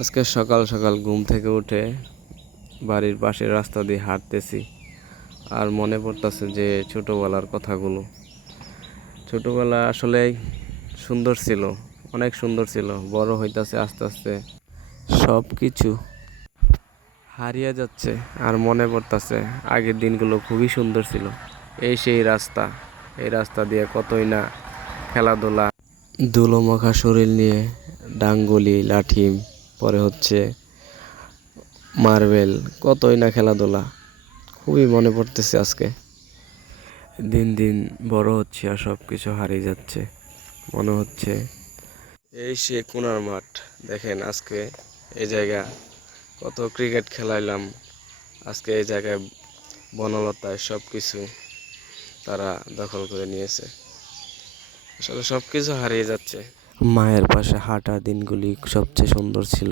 আজকে সকাল সকাল ঘুম থেকে উঠে বাড়ির পাশের রাস্তা দিয়ে হাঁটতেছি আর মনে পড়তেছে যে ছোটবেলার কথাগুলো। ছোটবেলা আসলেই সুন্দর ছিল, অনেক সুন্দর ছিল। বড় হইতাছে আস্তে আস্তে, সব কিছু হারিয়ে যাচ্ছে আর মনে পড়তেছে আগের দিনগুলো খুবই সুন্দর ছিল। সেই রাস্তা, এই রাস্তা দিয়ে কতই না খেলাধুলা, ধুলো মাখা শরীর নিয়ে ডাঙ্গুলি লাঠি, পরে হচ্ছে মার্বেল, কতই না খেলাধুলা। খুবই মনে পড়তেছে আজকে। দিন দিন বড় হচ্ছে আর সব কিছু হারিয়ে যাচ্ছে মনে হচ্ছে। সে কোনার মাঠ দেখেন, আজকে এই জায়গা কত ক্রিকেট খেলাইলাম। আজকে এই জায়গায় বনলতায় সব কিছু তারা দখল করে নিয়েছে। আসলে সব কিছু হারিয়ে যাচ্ছে। মায়ের পাশে হাঁটা দিনগুলি সবচেয়ে সুন্দর ছিল।